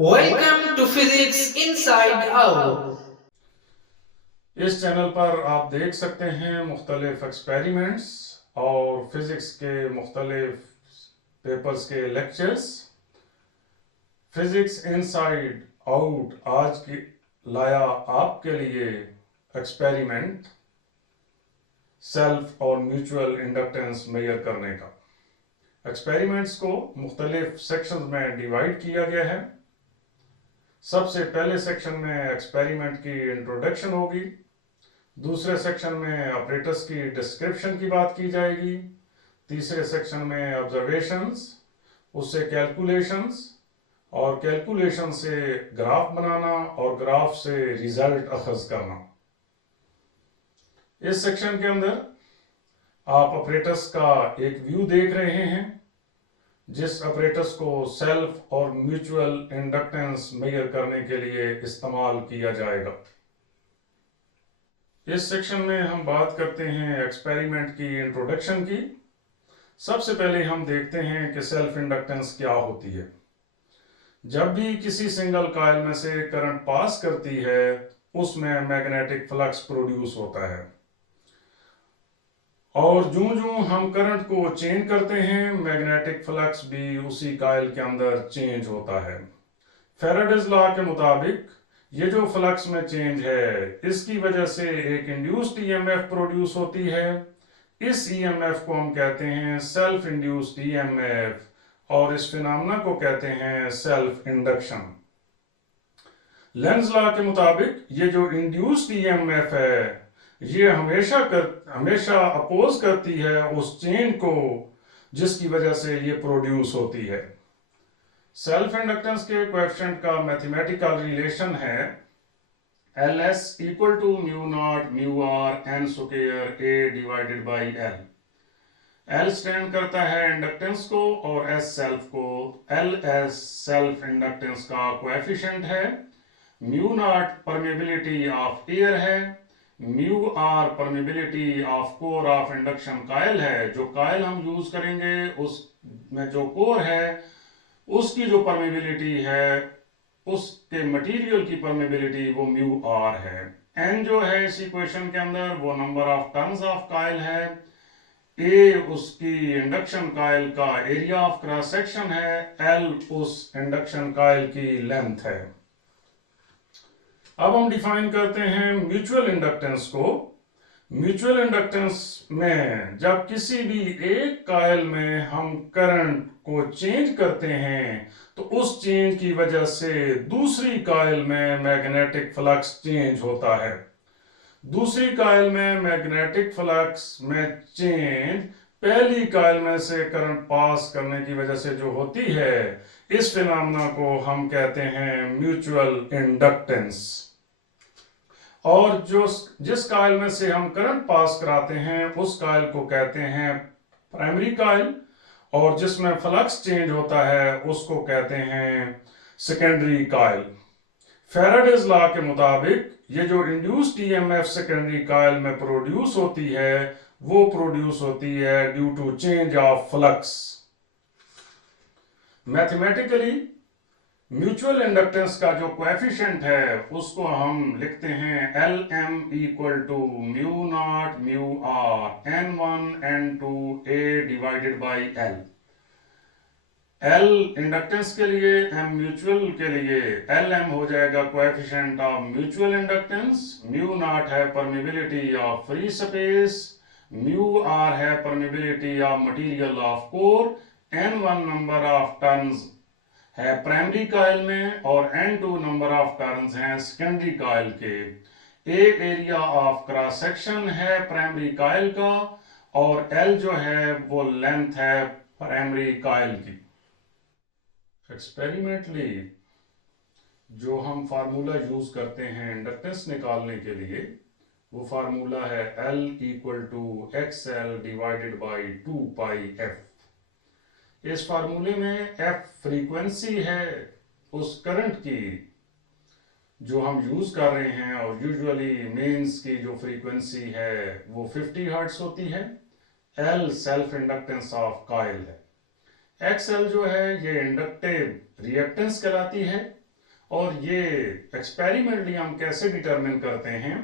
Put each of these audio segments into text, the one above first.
Welcome to Physics Inside Out. इस channel पर आप देख सकते हैं मुख्तलिफ एक्सपेरिमेंट्स और फिज़िक्स के मुख्तलिफ पेपर्स के लेक्चर्स। फिज़िक्स इनसाइड आउट आज की लाया आपके लिए एक्सपेरिमेंट सेल्फ और म्यूचुअल इंडक्टेंस मेजर करने का। एक्सपेरिमेंट्स को मुख्तलिफ सेक्शंस में डिवाइड किया गया है। सबसे पहले सेक्शन में एक्सपेरिमेंट की इंट्रोडक्शन होगी, दूसरे सेक्शन में ऑपरेटर्स की डिस्क्रिप्शन की बात की जाएगी, तीसरे सेक्शन में ऑब्जर्वेशंस, उससे कैलकुलेशंस और कैलकुलेशन से ग्राफ बनाना और ग्राफ से रिजल्ट अखज करना। इस सेक्शन के अंदर आप ऑपरेटर्स का एक व्यू देख रहे हैं जिस ऑपरेटर्स को सेल्फ और म्यूचुअल इंडक्टेंस मेजर करने के लिए इस्तेमाल किया जाएगा। इस सेक्शन में हम बात करते हैं एक्सपेरिमेंट की इंट्रोडक्शन की। सबसे पहले हम देखते हैं कि सेल्फ इंडक्टेंस क्या होती है। जब भी किसी सिंगल कॉइल में से करंट पास करती है उसमें मैग्नेटिक फ्लक्स प्रोड्यूस होता है और जूं हम करंट को चेंज करते हैं मैग्नेटिक फ्लक्स भी उसी कॉइल के अंदर चेंज होता है। फैराडेज लॉ के मुताबिक ये जो फ्लक्स में चेंज है इसकी वजह से एक इंड्यूस्ड ईएमएफ प्रोड्यूस होती है। इस ईएमएफ को हम कहते हैं सेल्फ इंड्यूस्ड ईएमएफ और इस फिनोमेना को कहते हैं सेल्फ इंडक्शन। लेंज लॉ के मुताबिक ये जो इंड्यूस्ड ईएमएफ है ये हमेशा अपोज करती है उस चेंज को जिसकी वजह से ये प्रोड्यूस होती है। सेल्फ इंडक्टेंस के कोएफिशिएंट का मैथमेटिकल रिलेशन है Ls equal to mu naught mu R N square A divided by L. L stand करता है इंडक्टेंस को और S सेल्फ को। Ls सेल्फ इंडक्टेंस का कोएफिशिएंट है, mu naught permeability of air है, mu R permeability of core of induction coil है। जो कॉइल हम यूज करेंगे उसमें जो कोर है उसकी जो परमेबिलिटी है उसके मटेरियल की परमेबिलिटी वो म्यू आर है। एन जो है इस इक्वेशन के अंदर वो number of turns of coil है, ए उसकी इंडक्शन कॉइल का एरिया ऑफ क्रॉस सेक्शन है, एल उस इंडक्शन कॉइल की लेंथ है। अब हम डिफाइन करते हैं म्यूचुअल इंडक्टेंस को। म्यूचुअल इंडक्टेंस में जब किसी भी एक कॉइल में हम करंट को चेंज करते हैं तो उस चेंज की वजह से दूसरी कॉइल में मैग्नेटिक फ्लक्स चेंज होता है। दूसरी कॉइल में मैग्नेटिक फ्लक्स में चेंज पहली कॉइल में से करंट पास करने की वजह से जो होती है इस फिनोमेना को हम कहते हैं म्यूचुअल इंडक्टेंस। और जिस कॉइल में से हम करंट पास कराते हैं उस कॉइल को कहते हैं प्राइमरी कॉइल और जिसमें फ्लक्स चेंज होता है उसको कहते हैं सेकेंडरी कॉइल। फैराडेज लॉ के मुताबिक ये जो इंड्यूस्ड ईएमएफ सेकेंडरी कॉइल में प्रोड्यूस होती है वो प्रोड्यूस होती है due to change of flux. Mathematically mutual inductance का जो कोएफिशिएंट है उसको हम लिखते हैं L M equal to mu naught mu R N one N two A divided by L. L inductance के लिए, एम म्यूचुअल के लिए, एल एम हो जाएगा coefficient of mutual inductance, mu naught है permeability of free space, mu R है permeability of material of core, N one number of turns है primary coil में और N2 नंबर ऑफ टर्न्स हैं सेकेंडरी कॉइल के। A area of cross section है primary coil का और L जो है वो लेंथ है प्राइमरी कॉइल की। एक्सपेरिमेंटली जो हम फार्मूला यूज करते हैं इंडक्टेंस निकालने के लिए वो फार्मूला है L equal to XL divided by 2 pi F। इस फार्मूले में F फ्रीक्वेंसी है उस करंट की जो हम यूज कर रहे हैं और यूजुअली मेंस की जो फ्रीक्वेंसी है वो 50 हर्ट्ज होती है। L self inductance of coil है। XL जो है ये इंडक्टिव रिएक्टेंस कहलाती है और ये एक्सपेरिमेंटली हम कैसे डिटरमिन करते हैं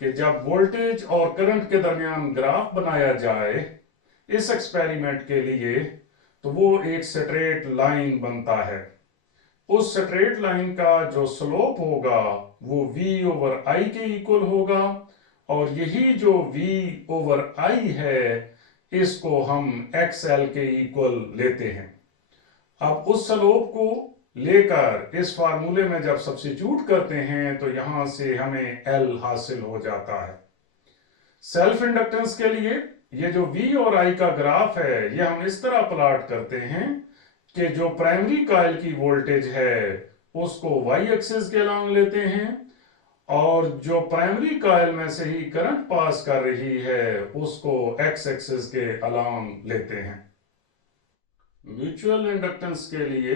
कि जब वोल्टेज और करंट के दरमियान ग्राफ बनाया जाए इस एक्सपेरिमेंट के लिए, तो वो एक स्ट्रेट लाइन बनता है। उस स्ट्रेट लाइन का जो स्लोप होगा वो v ओवर i के इक्वल होगा, और यही जो v ओवर i है इसको हम xl के इक्वल लेते हैं। अब उस स्लोप को लेकर इस फार्मूले में जब सब्स्टिट्यूट करते हैं तो यहां से हमें L हासिल हो जाता है। सेल्फ इंडक्टेंस के लिए ये जो V और I का ग्राफ है ये हम इस तरह प्लॉट करते हैं कि जो प्राइमरी कॉइल की वोल्टेज है उसको y एक्सिस के अलोंग लेते हैं, और जो प्राइमरी कॉइल में से ही करंट पास कर रही है उसको x एक्सिस के अलोंग लेते हैं। म्यूचुअल इंडक्टेंस के लिए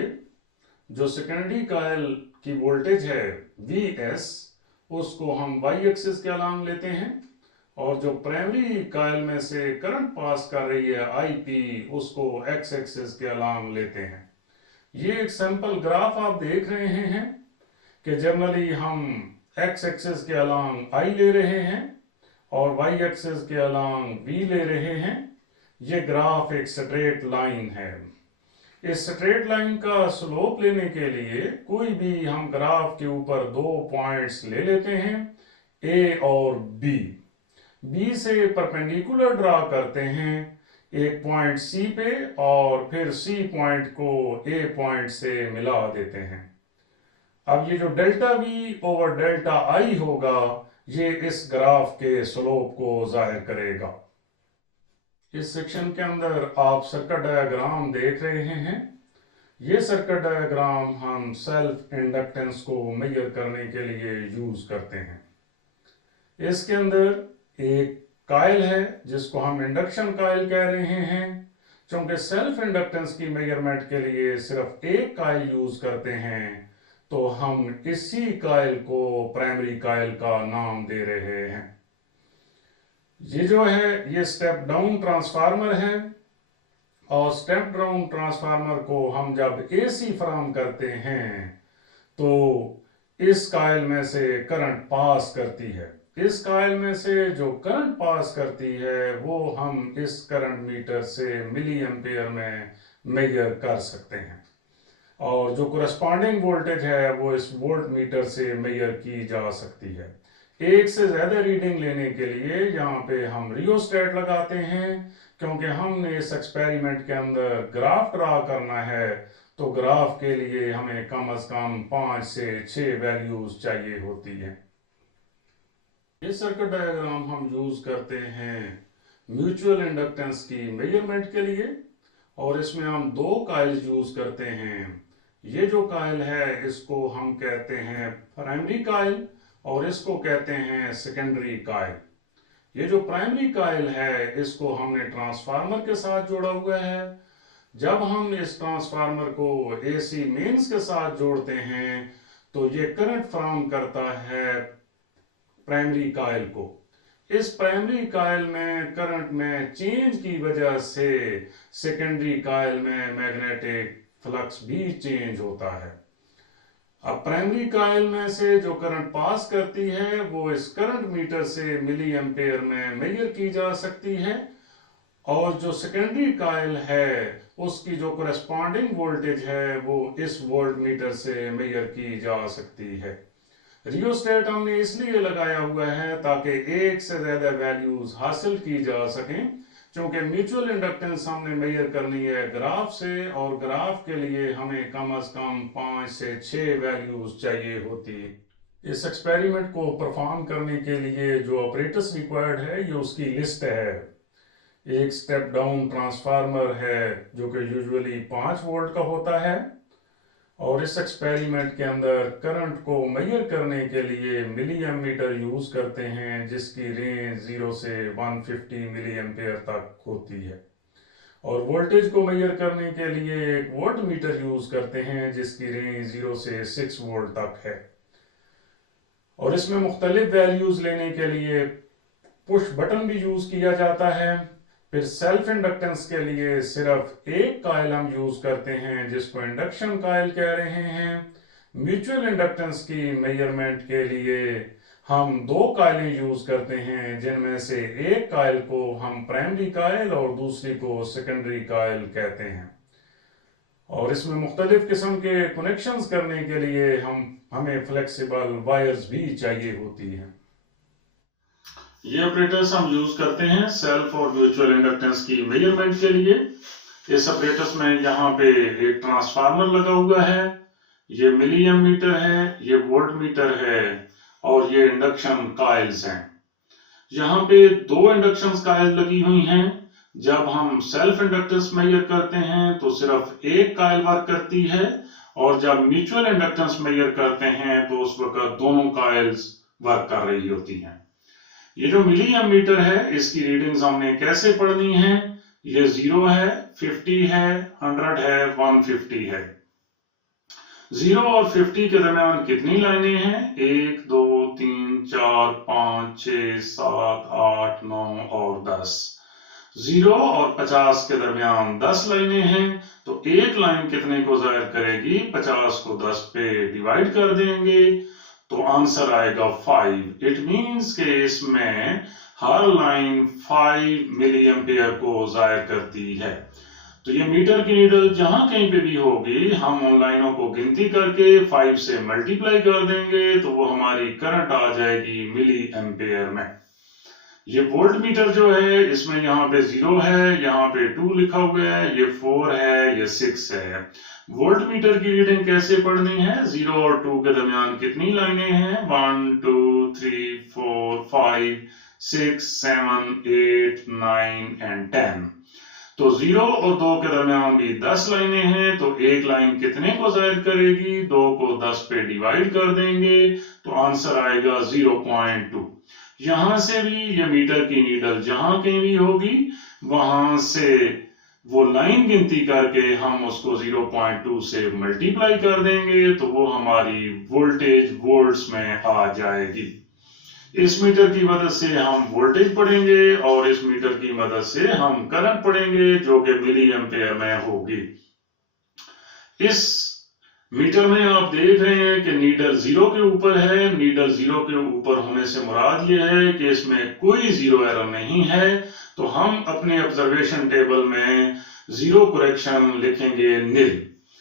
जो सेकेंडरी कॉइल की वोल्टेज है Vs उसको हम y एक्सिस के अलोंग लेते हैं, और जो प्राइमरी कॉइल में से करंट पास कर रही है Ip उसको x एक्सिस के अलोंग लेते हैं। ये एक सैंपल ग्राफ आप देख रहे हैं कि जनरली हम x एक्सिस के अलोंग I ले रहे हैं और y एक्सिस के अलोंग V ले रहे हैं। ये ग्राफ एक स्ट्रेट लाइन है। इस स्ट्रेट लाइन का स्लोप लेने के लिए कोई भी हम ग्राफ के ऊपर दो पॉइंट्स ले लेते हैं A और B। B से परपेंडिकुलर ड्रा करते हैं एक पॉइंट C पे, और फिर C पॉइंट को A पॉइंट से मिला देते हैं। अब ये जो delta V over delta I होगा ये इस ग्राफ के स्लोप को जाहिर करेगा। इस सेक्शन के अंदर आप सर्किट डायग्राम देख रहे हैं। ये सर्किट डायग्राम हम सेल्फ इंडक्टेंस को मेजर करने के लिए यूज करते हैं। इसके अंदर एक कॉइल है जिसको हम इंडक्शन कॉइल कह रहे हैं। क्योंकि सेल्फ इंडक्टेंस की मेजरमेंट के लिए सिर्फ एक कॉइल यूज करते हैं तो हम इसी कॉइल को प्राइमरी कॉइल का नाम दे रहे हैं। ये जो है ये स्टेप डाउन ट्रांसफार्मर है, और स्टेप डाउन ट्रांसफार्मर को हम जब AC फराहम करते हैं तो इस कॉइल में से करंट पास करती है। इस कॉइल में से जो करंट पास करती है वो हम इस करंट मीटर से मिली एम्पियर में मेजर कर सकते हैं, और जो कोरस्पॉन्डिंग वोल्टेज है वो इस वोल्ट मीटर से मेजर की जा सकती है। एक से ज्यादा रीडिंग लेने के लिए यहाँ पे हम रियोस्टेट लगाते हैं, क्योंकि हमने इस एक्सपेरिमेंट के अंदर ग्राफ ड्रा करना है, तो ग्राफ के लिए हमें कम से कम 5 से 6 वैल्यूज चाहिए होती हैं। ये सर्किट डायग्राम हम यूज करते हैं म्यूचुअल इंडक्टेंस की मेजरमेंट के लिए, और इसमें हम दो कॉइल्स यूज करते हैं। ये जो कॉइल है इसको हम कहते हैं प्राइमरी कॉइल, और इसको कहते हैं सेकेंडरी कॉइल। ये जो प्राइमरी कॉइल है इसको हमने ट्रांसफार्मर के साथ जोड़ा हुआ है। जब हम इस ट्रांसफार्मर को AC मेंस के साथ जोड़ते हैं तो ये करंट फराहम करता है प्राइमरी कॉइल को। इस प्राइमरी कॉइल में करंट में चेंज की वजह से सेकेंडरी कॉइल में मैग्नेटिक फ्लक्स भी चेंज होता है। अब प्राइमरी कॉइल में से जो करंट पास करती है वो इस करंट मीटर से मिली एम्पेयर में मेजर की जा सकती है, और जो सेकेंडरी कॉइल है उसकी जो कोरेस्पॉन्डिंग वोल्टेज है वो इस वोल्ट मीटर से मेजर की जा सकती है। रियोस्टेट हमने इसलिए लगाया हुआ है ताकि एक से ज्यादा वैल्यूज हासिल की जा सकें, क्योंकि म्यूचुअल इंडक्टेंस हमने मेजर करनी है ग्राफ से, और ग्राफ के लिए हमें कम से कम 5 से 6 वैल्यूज चाहिए होती है। इस एक्सपेरिमेंट को परफॉर्म करने के लिए जो ऑपरेटर्स रिक्वायर्ड है ये उसकी लिस्ट है। एक स्टेप डाउन ट्रांसफार्मर है जो कि यूजुअली 5 वोल्ट का होता है, और इस एक्सपेरिमेंट के अंदर करंट को मेजर करने के लिए मिली एमीटर यूज करते हैं जिसकी रेंज 0 से 150 मिली एम्पेयर तक होती है, और वोल्टेज को मेजर करने के लिए एक वोल्ट मीटर यूज करते हैं जिसकी रेंज 0 से 6 वोल्ट तक है। और इसमें मुख्तलिफ वैल्यूज लेने के लिए पुश बटन भी यूज किया जाता है। फिर सेल्फ इंडक्टेंस के लिए सिर्फ एक कॉइल हम यूज करते हैं जिसको इंडक्शन कॉइल कह रहे हैं। म्यूचुअल इंडक्टेंस की मेजरमेंट के लिए हम दो कायलें यूज करते हैं, जिनमें से एक कायल को हम प्राइमरी कायल और दूसरी को सेकेंडरी कायल कहते हैं। और इसमें मुख्तलिफ किस्म के कनेक्शंस करने के लिए हमें फ्लेक्सिबल वायर्स भी चाहिए होती हैं। ये ऑपरेटर्स हम यूज करते हैं सेल्फ और म्यूचुअल इंडक्टेंस की मेजरमेंट के लिए। इस ऑपरेटर्स में यहाँ पे एक ट्रांसफार्मर लगा हुआ है, ये मिली एमीटर है, ये वोल्ट मीटर है और ये इंडक्शन काइल्स हैं। यहाँ पे दो इंडक्शन काइल लगी हुई हैं। जब हम सेल्फ इंडक्टेंस मेजर करते हैं तो सिर्फ एक काइल वर्क करती है, और जब म्यूचुअल इंडक्टेंस मेजर करते हैं तो उस वक्त दोनों काइल्स वर्क कर रही होती हैं। ये जो मिली एमीटर है, इसकी रीडिंग्स हमने कैसे पढ़नी है? ये 0 है, 50 है, 100 है, 150 है। 0 और 50 के दरमियान कितनी लाइनें हैं? 1 2 3 4 5 6 7 8 9 और 10। 0 और 50 के दरमियान 10 लाइनें हैं, तो एक लाइन कितने को जाहिर करेगी? 50 को 10 पे डिवाइड कर देंगे तो आंसर आएगा 5। इट मींस के इसमें हर लाइन 5 मिली एम्पियर को जाहिर करती है। तो ये मीटर की नीडल जहां कहीं पे भी होगी, हम उन लाइनों को गिनती करके 5 से मल्टीप्लाई कर देंगे तो वो हमारी करंट आ जाएगी मिली एम्पियर में। ये वोल्ट मीटर जो है, इसमें यहाँ पे 0 है, यहाँ पे 2 लिखा हुआ है, ये 4 है, ये 6 है। वोल्ट मीटर की रीडिंग कैसे पढ़नी है? 0 और 2 के दरमियान कितनी लाइनें हैं? 1 2 3 4 5 6 7 8 9 एंड 10। तो 0 और 2 के दरमियान भी 10 लाइनें हैं, तो एक लाइन कितने को जाहिर करेगी? 2 को 10 पे डिवाइड कर देंगे तो आंसर आएगा 0.2। यहां से भी ये मीटर की नीडल जहां कहीं भी होगी, वहां से वो लाइन गिनती करके हम उसको 0.2 से मल्टीप्लाई कर देंगे तो वो हमारी वोल्टेज वोल्ट्स में आ जाएगी। इस मीटर की मदद से हम वोल्टेज पढ़ेंगे और इस मीटर की मदद से हम करंट पढ़ेंगे, जो कि मिली एम्पियर में होगी। इस मीटर में आप देख रहे हैं कि नीडल 0 के ऊपर है। नीडल 0 के ऊपर होने से मुराद ये है कि इसमें कोई 0 एरर नहीं है, तो हम अपने ऑब्जर्वेशन टेबल में 0 करेक्शन लिखेंगे निल।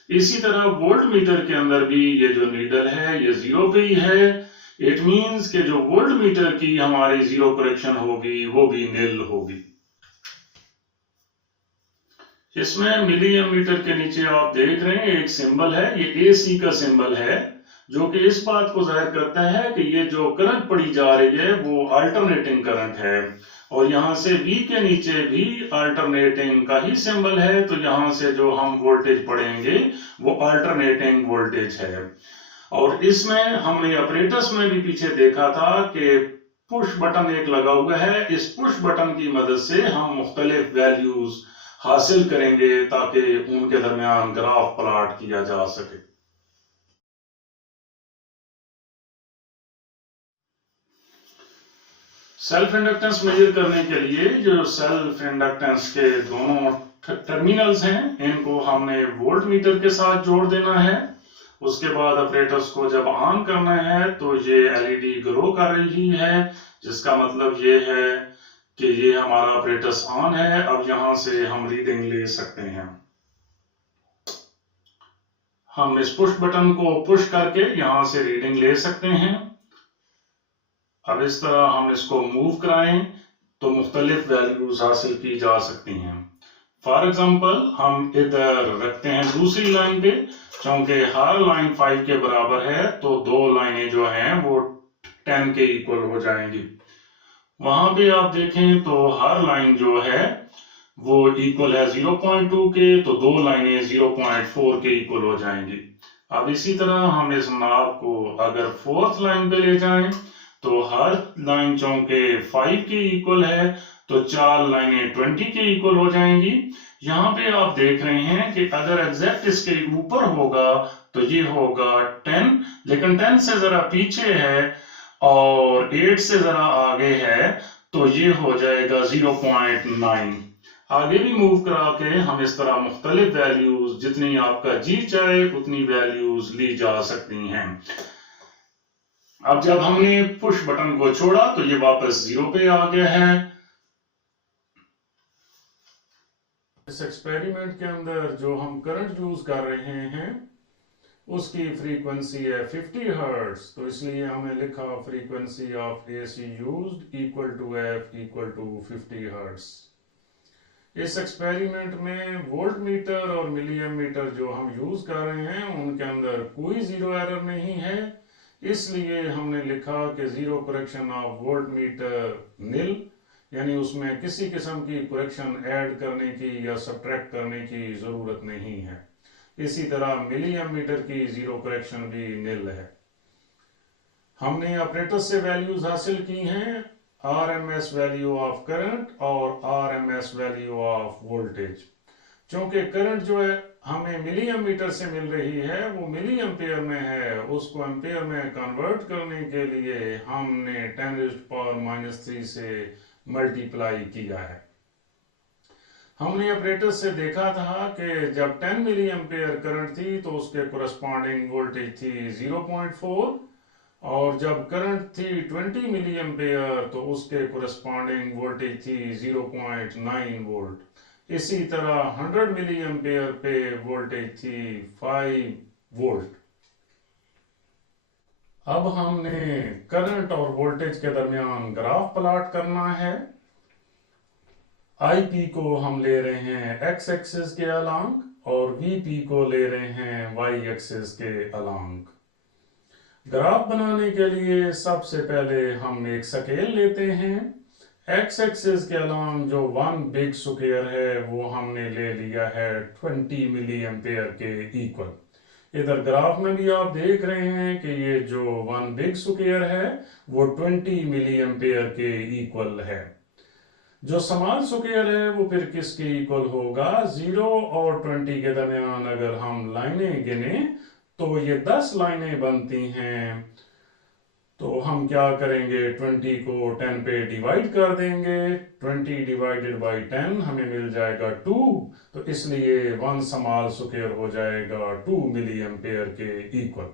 इसी तरह वोल्ट मीटर के अंदर भी ये जो नीडल है ये 0 पे ही है। इट मींस कि जो वोल्ट मीटर की हमारी 0 करेक्शन होगी वो भी निल होगी। इसमें मिली एमीटर के नीचे आप देख रहे हैं एक सिंबल है, ये AC का सिंबल है, जो कि इस बात को जाहिर करता है कि ये जो करंट पड़ी जा रही है वो अल्टरनेटिंग करंट है। और यहाँ से V के नीचे भी अल्टरनेटिंग का ही सिंबल है, तो यहाँ से जो हम वोल्टेज पढ़ेंगे वो अल्टरनेटिंग वोल्टेज है। और इसमें हमने ऑपरेटर्स में भी पीछे देखा था कि पुश बटन एक लगा हुआ है। इस पुश बटन की मदद से हम मुख्तलिफ वैल्यूज हासिल करेंगे ताकि उनके दरमियान ग्राफ प्लॉट किया जा सके। सेल्फ इंडक्टेंस मेजर करने के लिए जो सेल्फ इंडक्टेंस के दोनों टर्मिनल्स हैं, इनको हमने वोल्ट मीटर के साथ जोड़ देना है। उसके बाद ऑपरेटर्स को जब ऑन करना है तो ये LED ग्लो कर रही है, जिसका मतलब ये है कि ये हमारा ऑपरेटर्स ऑन है। अब यहां से हम रीडिंग ले सकते हैं। हम इस पुश बटन को पुश करके यहां से रीडिंग ले सकते हैं। अब इस तरह हम इसको मूव कराएं तो मुख्तलिफ वैल्यूज हासिल की जा सकती हैं। फॉर एग्जाम्पल हम इधर रखते हैं दूसरी लाइन पे, क्योंकि हर लाइन 5 के बराबर है तो दो लाइनें जो हैं वो 10 के इक्वल हो जाएंगी। वहां पे आप देखें तो हर लाइन जो है वो इक्वल है 0.2 के, तो दो लाइनें 0.4 के इक्वल हो जाएंगी। अब इसी तरह हम इस नाप को अगर 4th लाइन पे ले जाएं तो हर लाइन चूंकि 5 के इक्वल है तो 4 लाइनें 20 के इक्वल हो जाएंगी। यहाँ पे आप देख रहे हैं कि अगर एग्जैक्ट इसके ऊपर होगा तो ये होगा 10, लेकिन 10 से जरा पीछे है और 8 से जरा आगे है तो ये हो जाएगा 0.9। आगे भी मूव करा के हम इस तरह मुख्तलिफ वैल्यूज जितनी आपका जी चाहे उतनी वैल्यूज ली जा सकती हैं। अब जब हमने पुश बटन को छोड़ा तो ये वापस 0 पे आ गया है। इस एक्सपेरिमेंट के अंदर जो हम करंट यूज कर रहे हैं उसकी फ्रीक्वेंसी है 50 हर्ट्ज, तो इसलिए हमने लिखा frequency of AC used equal to F equal to 50 hertz. इस एक्सपेरिमेंट में वोल्ट मीटर और मिली एमीटर जो हम यूज कर रहे हैं उनके अंदर कोई जीरो एरर नहीं है, इसलिए हमने लिखा कि zero correction of volt meter nil, यानी उसमें किसी किस्म की करेक्शन ऐड करने की या सब्ट्रैक्ट करने की जरूरत नहीं है। इसी तरह मिली एमीटर की जीरो करेक्शन भी निल है। हमने ऑपरेटर से वैल्यूज हासिल की हैं, आरएमएस वैल्यू ऑफ करंट और आरएमएस वैल्यू ऑफ वोल्टेज। क्योंकि करंट जो है हमें मिली एमीटर से मिल रही है वो मिली एम्पियर में है, उसको एम्पियर में कन्वर्ट करने के लिए हमने 10⁻³ से मल्टीप्लाई किया है। हमने ऑपरेटर से देखा था कि जब 10 मिली एम्पियर करंट थी तो उसके कोरस्पॉन्डिंग वोल्टेज थी 0.4, और जब करंट थी 20 मिली एम्पियर तो उसके कोरस्पॉन्डिंग वोल्टेज थी 0.9 वोल्ट। इसी तरह 100 मिली एम्पियर पे वोल्टेज थी 5 वोल्ट। अब हमने करंट और वोल्टेज के दरमियान ग्राफ प्लॉट करना है। IP को हम ले रहे हैं x एक्सिस के अलोंग और VP को ले रहे हैं y एक्सिस के अलोंग। ग्राफ बनाने के लिए सबसे पहले हम एक स्केल लेते हैं। x एक्सिस के अलोंग जो 1 बिग स्क्वायर है वो हमने ले लिया है 20 मिली एम्पियर के इक्वल। इधर ग्राफ में भी आप देख रहे हैं कि ये जो 1 बिग स्क्वायर है वो 20 मिली एम्पियर के इक्वल है। जो स्मॉल स्क्वायर है वो फिर किसके इक्वल होगा? 0 और 20 के दरमियान अगर हम लाइनें गिने तो ये 10 लाइनें बनती हैं। तो हम क्या करेंगे, 20 को 10 पे डिवाइड कर देंगे। 20 डिवाइडेड बाई 10 हमें मिल जाएगा 2, तो इसलिए 1 स्मॉल स्क्वायर हो जाएगा 2 मिली एम्पियर के इक्वल।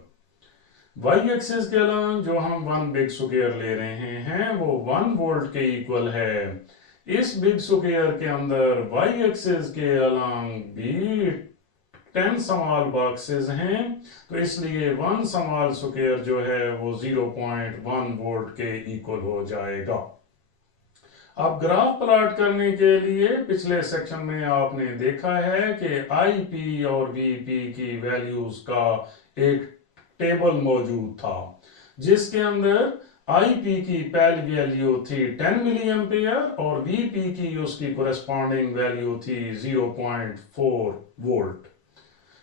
वाई एक्सिस के अलोंग जो हम 1 बिग स्क्वायर ले रहे हैं वो 1 वोल्ट के इक्वल है। इस बिग स्क्वायर के अंदर वाई एक्सिस के अलोंग भी 10 स्मॉल बॉक्सेस हैं, तो इसलिए 1 स्मॉल स्क्वायर जो है वो 0.1 वोल्ट के इक्वल हो जाएगा। अब ग्राफ प्लॉट करने के लिए पिछले सेक्शन में आपने देखा है कि IP और VP की वैल्यूज का एक टेबल मौजूद था जिसके अंदर IP की पहली वैल्यू थी 10 मिली एम्पियर और VP की उसकी कोरेस्पॉन्डिंग वैल्यू थी 0.4 वोल्ट।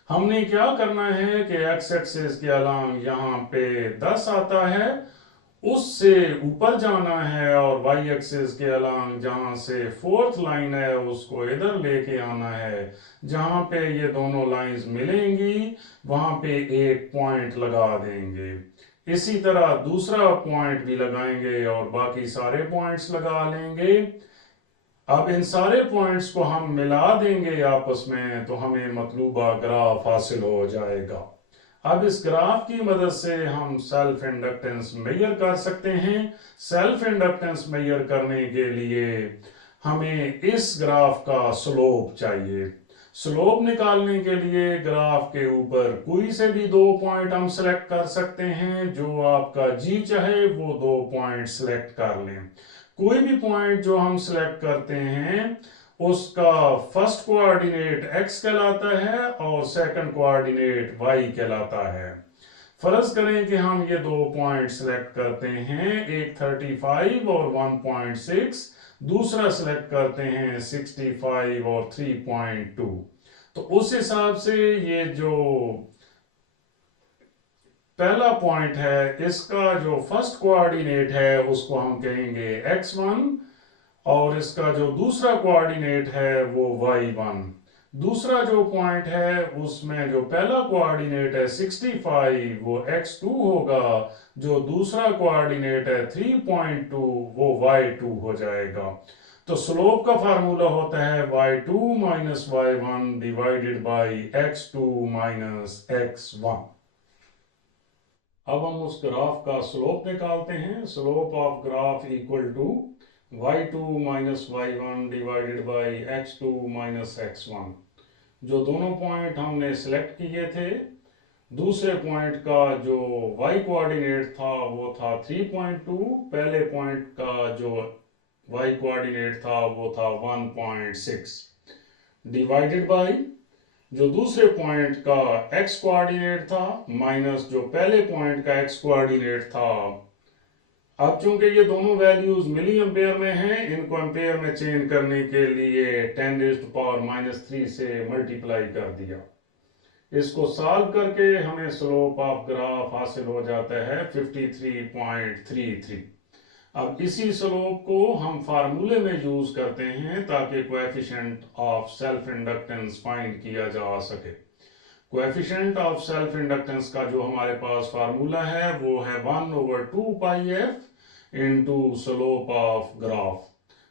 हमने क्या करना है कि x एक्सिस के अलोंग यहाँ पे 10 आता है उससे ऊपर जाना है और y एक्सिस के अलोंग जहां से 4th लाइन है उसको इधर लेके आना है। जहां पे ये दोनों लाइंस मिलेंगी वहां पे एक पॉइंट लगा देंगे। इसी तरह दूसरा पॉइंट भी लगाएंगे और बाकी सारे पॉइंट्स लगा लेंगे। अब इन सारे पॉइंट्स को हम मिला देंगे आपस में तो हमें मतलूबा ग्राफ हासिल हो जाएगा। अब इस ग्राफ की मदद से हम सेल्फ इंडक्टेंस मेजर कर सकते हैं। सेल्फ इंडक्टेंस मेजर करने के लिए हमें इस ग्राफ का स्लोप चाहिए। स्लोप निकालने के लिए ग्राफ के ऊपर कोई से भी 2 पॉइंट हम सिलेक्ट कर सकते हैं, जो आपका जी चाहे वो 2 पॉइंट सिलेक्ट कर लें। कोई भी पॉइंट जो हम सिलेक्ट करते हैं उसका फर्स्ट कोऑर्डिनेट x कहलाता है और सेकंड कोऑर्डिनेट y कहलाता है। फर्ज करें कि हम ये 2 पॉइंट सिलेक्ट करते हैं, एक 35 और 1.6, दूसरा सिलेक्ट करते हैं 65 और 3.2। तो उस हिसाब से ये जो पहला पॉइंट है इसका जो फर्स्ट कोऑर्डिनेट है उसको हम कहेंगे x1 और इसका जो दूसरा कोऑर्डिनेट है वो y1। दूसरा जो पॉइंट है उसमें जो पहला कोऑर्डिनेट है 65 वो x2 होगा, जो दूसरा कोऑर्डिनेट है 3.2 वो y2 हो जाएगा। तो स्लोप का फार्मूला होता है y2 minus y1 divided by x2 minus x1। अब हम उस ग्राफ का स्लोप निकालते हैं। Slope of graph equal to y2 minus y1 divided by x2 minus x1। जो दोनों पॉइंट हमने सिलेक्ट किए थे, दूसरे पॉइंट का जो y कोऑर्डिनेट था वो था 3.2, पहले पॉइंट का जो y कोऑर्डिनेट था वो था 1.6 डिवाइडेड बाई जो दूसरे पॉइंट का x कोऑर्डिनेट था माइनस जो पहले पॉइंट का x कोऑर्डिनेट था। अब चूंकि ये दोनों वैल्यूज मिली एम्पेयर में हैं, इनको एम्पेयर में चेंज करने के लिए 10⁻³ से मल्टीप्लाई कर दिया। इसको सॉल्व करके हमें स्लोप ऑफ ग्राफ हासिल हो जाता है 53.33। अब इसी स्लोप को हम फार्मूले में यूज करते हैं ताकि coefficient of self inductance find किया जा सके। कोएफिशिएंट ऑफ सेल्फ इंडक्टेंस का जो हमारे पास फार्मूला है वो है 1/2 pi F into slope of graph.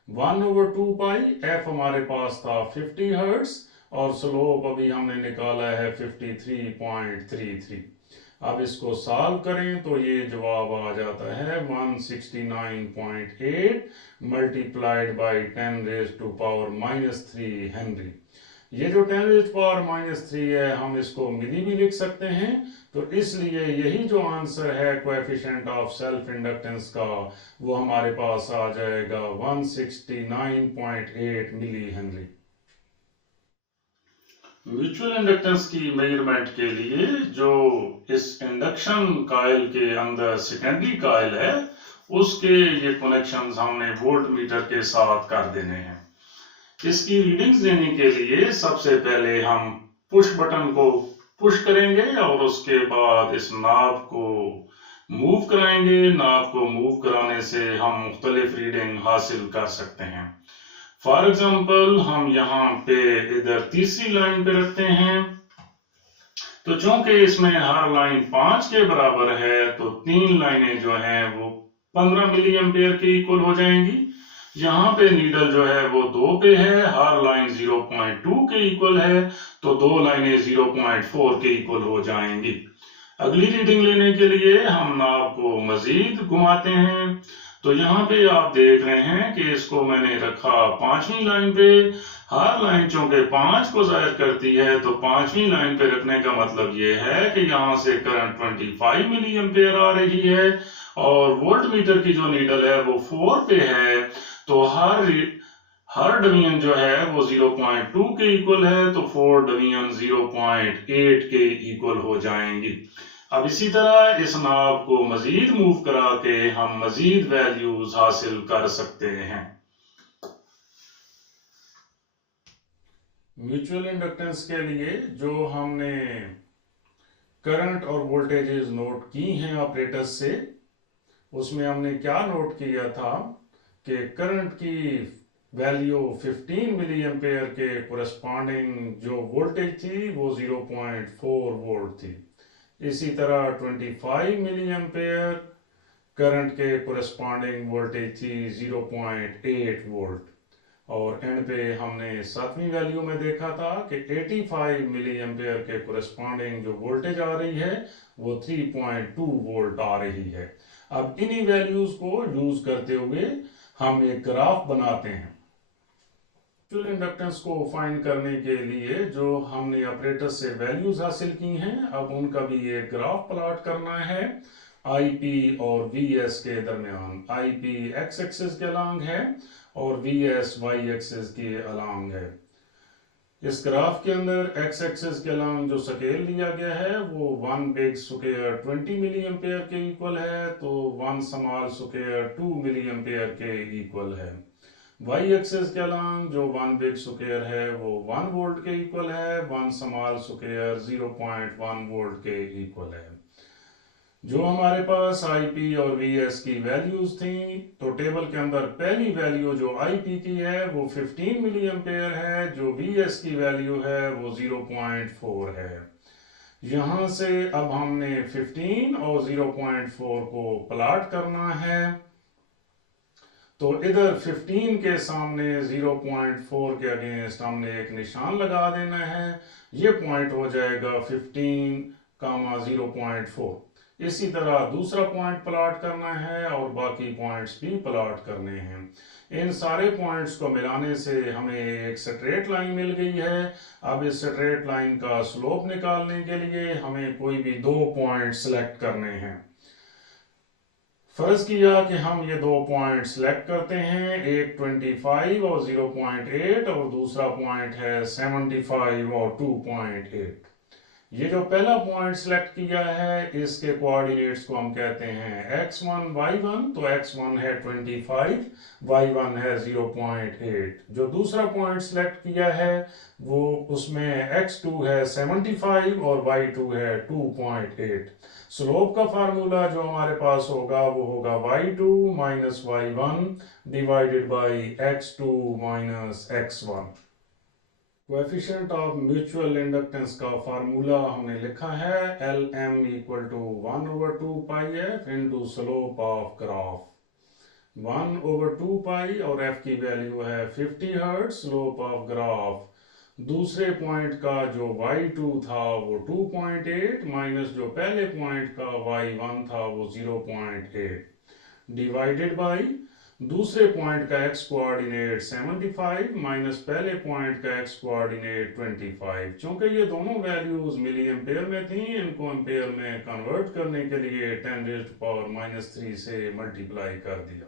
1/2 pi F हमारे पास था 50 हर्ट्ज और स्लोप अभी हमने निकाला है 53.33। अब इसको सॉल्व करें तो ये जवाब आ जाता है 169.8 मल्टीप्लाइड बाई 10⁻³ हेनरी। ये जो 10⁻³ है हम इसको मिली भी लिख सकते हैं, तो इसलिए यही जो आंसर है कोएफिशिएंट ऑफ सेल्फ इंडक्टेंस का वो हमारे पास आ जाएगा 169.8 मिली हेनरी। म्यूचुअल इंडक्टेंस की मेजरमेंट के लिए जो इस इंडक्शन कॉइल के अंदर सेकेंडरी कॉइल है उसके ये कनेक्शंस हमने वोल्ट मीटर के साथ कर देने हैं। इसकी रीडिंग्स लेने के लिए सबसे पहले हम पुश बटन को पुश करेंगे और उसके बाद इस नाब को मूव कराएंगे। नाब को मूव कराने से हम मुख्तलिफ रीडिंग हासिल कर सकते हैं। फॉर एग्जाम्पल हम यहाँ पे इधर तीसरी लाइन पे रखते हैं, तो चूंकि इसमें हर लाइन 5 के बराबर है तो 3 लाइनें जो हैं वो 15 मिली एम्पेयर के इक्वल हो जाएंगी। यहाँ पे नीडल जो है वो 2 पे है, हर लाइन 0.2 के इक्वल है, तो 2 लाइनें 0.4 के इक्वल हो जाएंगी। अगली रीडिंग लेने के लिए हम नाब को मजीद घुमाते हैं, तो यहाँ पे आप देख रहे हैं कि इसको मैंने रखा 5वीं लाइन पे। हर लाइन चूंकि 5 को जाहिर करती है तो 5वीं लाइन पे रखने का मतलब ये है कि यहाँ से करंट 25 मिली एम्पेयर आ रही है और वोल्ट मीटर की जो नीडल है वो 4 पे है, तो हर डिवीजन जो है वो 0.2 के इक्वल है, तो 4 डिवीजन 0.8 के इक्वल हो जाएंगी। अब इसी तरह इस नाब को मजीद मूव करा के हम मजीद वैल्यूज हासिल कर सकते हैं। म्यूचुअल इंडक्टेंस के लिए जो हमने करंट और वोल्टेजेस नोट की हैं ऑपरेटर्स से, उसमें हमने क्या नोट किया था कि करंट की वैल्यू 15 मिली एम्पेयर के कोरस्पॉन्डिंग जो वोल्टेज थी वो 0.4 वोल्ट थी। इसी तरह 25 मिली एम्पेयर करंट के कोरस्पॉन्डिंग वोल्टेज थी 0.8 वोल्ट। और एंड पे हमने 7वीं वैल्यू में देखा था कि 85 मिली एम्पेयर के कोरस्पॉन्डिंग जो वोल्टेज आ रही है वो 3.2 वोल्ट आ रही है। अब इन्हीं वैल्यूज को यूज करते हुए हम एक ग्राफ बनाते हैं। म्यूचुअल इंडक्टेंस को फाइंड करने के लिए जो हमने ऑपरेटर से वैल्यूज हासिल की हैं, अब उनका भी एक ग्राफ प्लॉट करना है IP और VS के दरमियान। IP x एक्सिस के अलॉन्ग है और VS y एक्सिस के अलॉन्ग है। इस ग्राफ के अंदर x एक्सिस के अलॉन्ग जो स्केल लिया गया है वो 1 बिग स्क्वायर 20 मिली एम्पेयर के इक्वल है, तो 1 स्मॉल स्क्वायर 2 मिली एम्पेयर के इक्वल है। y एक्सिस के अलॉन्ग जो 1 बिग स्क्वायर है वो 1 वोल्ट के इक्वल है, 1 स्मॉल स्क्वायर 0.1 वोल्ट के इक्वल है। जो हमारे पास IP और VS की वैल्यूज थी, तो टेबल के अंदर पहली वैल्यू जो IP की है वो 15 मिली एम्पेयर है, जो VS की वैल्यू है वो 0.4 है। यहां से अब हमने 15 और 0.4 को प्लॉट करना है, तो इधर 15 के सामने 0.4 के अगेंस्ट हमने एक निशान लगा देना है। ये पॉइंट हो जाएगा 15,0.4। इसी तरह दूसरा पॉइंट प्लॉट करना है और बाकी पॉइंट्स भी प्लॉट करने हैं। इन सारे पॉइंट्स को मिलाने से हमें एक स्ट्रेट लाइन मिल गई है। अब इस स्ट्रेट लाइन का स्लोप निकालने के लिए हमें कोई भी दो पॉइंट सिलेक्ट करने हैं। फर्ज किया कि हम ये दो पॉइंट सिलेक्ट करते हैं, एक 25 और 0.8 और दूसरा पॉइंट है 75 और 2.8। ये जो पहला पॉइंट सिलेक्ट किया है इसके कोऑर्डिनेट्स को हम कहते हैं x1 y1। तो x1 है 25, y1 है 0.8। जो दूसरा पॉइंट सिलेक्ट किया है वो उसमें x2 है 75 और y2 है 2.8। स्लोप का फार्मूला जो हमारे पास होगा वो होगा y2 minus y1 divided by x2 minus x1। Coefficient of mutual inductance का फार्मूला हमने लिखा है Lm equal to 1/2 pi f into slope of graph. 1/2 pi और f की वैल्यू है 50 हर्ट्ज। स्लोप ऑफ ग्राफ दूसरे पॉइंट का जो y2 था वो 2.8 माइनस जो पहले पॉइंट का y1 था वो 0.8 डिवाइडेड बाई दूसरे पॉइंट का x कोऑर्डिनेट 75 माइनस पहले पॉइंट का x कोऑर्डिनेट 25। चूंकि ये दोनों वैल्यूज मिली एम्पेयर में थी, इनको एम्पेयर में कन्वर्ट करने के लिए 10⁻³ से मल्टीप्लाई कर दिया।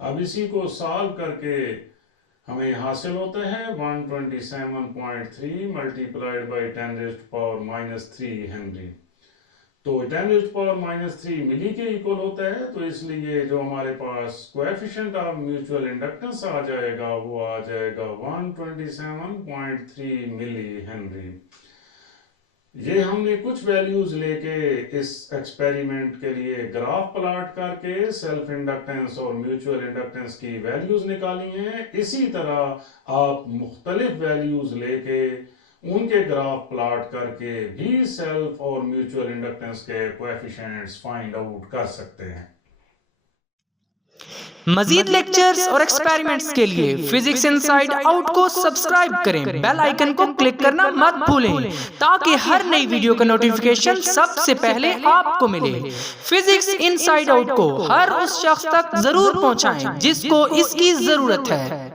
अब इसी को सॉल्व करके हमें हासिल होता है 127.3 मल्टीप्लाइड बाई 10⁻³ हेनरी। तो 10⁻³ मिली के इक्वल होता है, तो इसलिए जो हमारे पास कोएफिशिएंट ऑफ म्यूचुअल इंडक्टेंस आ जाएगा वो आ जाएगा 127.3 मिली हेनरी। ये हमने कुछ वैल्यूज लेके इस एक्सपेरिमेंट के लिए ग्राफ प्लॉट करके सेल्फ इंडक्टेंस और म्यूचुअल इंडक्टेंस की वैल्यूज निकाली हैं। इसी तरह आप मुख्तलिफ वैल्यूज लेके उनके ग्राफ प्लॉट करके भी सेल्फ और म्यूचुअल इंडक्टेंस के कोएफिशिएंट्स फाइंड आउट कर सकते हैं। मजीद लेक्चर्स और एक्सपेरिमेंट्स के लिए फिजिक्स इनसाइड आउट को सब्सक्राइब करें, बेल आइकन को क्लिक करना मत भूलें ताकि हर नई वीडियो का नोटिफिकेशन सबसे पहले आपको मिले। फिजिक्स इनसाइड आउट को हर उस शख्स तक जरूर पहुंचाएं जिसको इसकी जरूरत है।